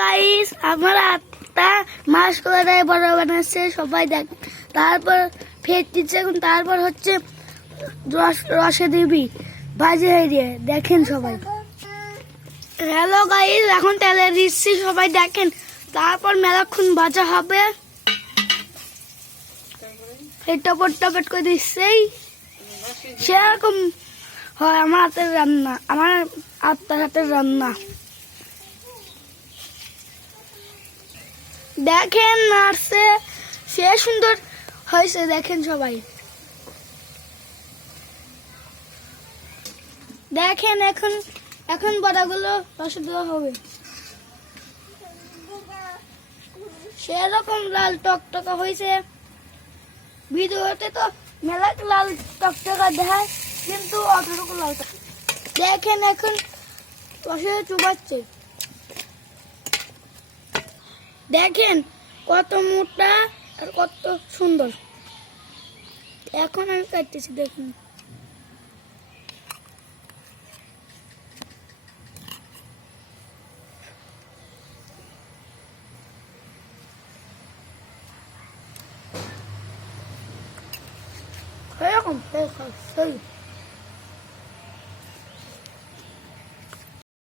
Guys, আমার আত্মা মাছ কলাটাই বড় বানাচ্ছে সবাই দেখ। তারপর ফেট দিচ্ছে এখন, তারপর হচ্ছে রসে দিবি ভাজি হয়ে দিয়ে দেখেন সবাই। হ্যালো গাইস, এখন তেলে দিচ্ছি সবাই দেখেন। তারপর মেলাক্ষণ ভাজা হবে, টপট টপট করে দিচ্ছেই সেরকম হয় আমার হাতের রান্না, আমার আত্মার হাতের রান্না। দেখেন নাড়ছে, সে সুন্দর হয়েছে দেখেন সবাই দেখেন। এখন এখন বড়াগুলো রসে দেওয়া হবে, সেরকম লাল টকটকা হয়েছে। ভিডিওতে তো মেলা লাল টকটকা দেখায়, কিন্তু অতটুকু লাল দেখেন। এখন রসে চুবাচ্ছে দেখেন কত মোটা আর কত সুন্দর। এখন আমি কাটতেছি দেখুন। এরকম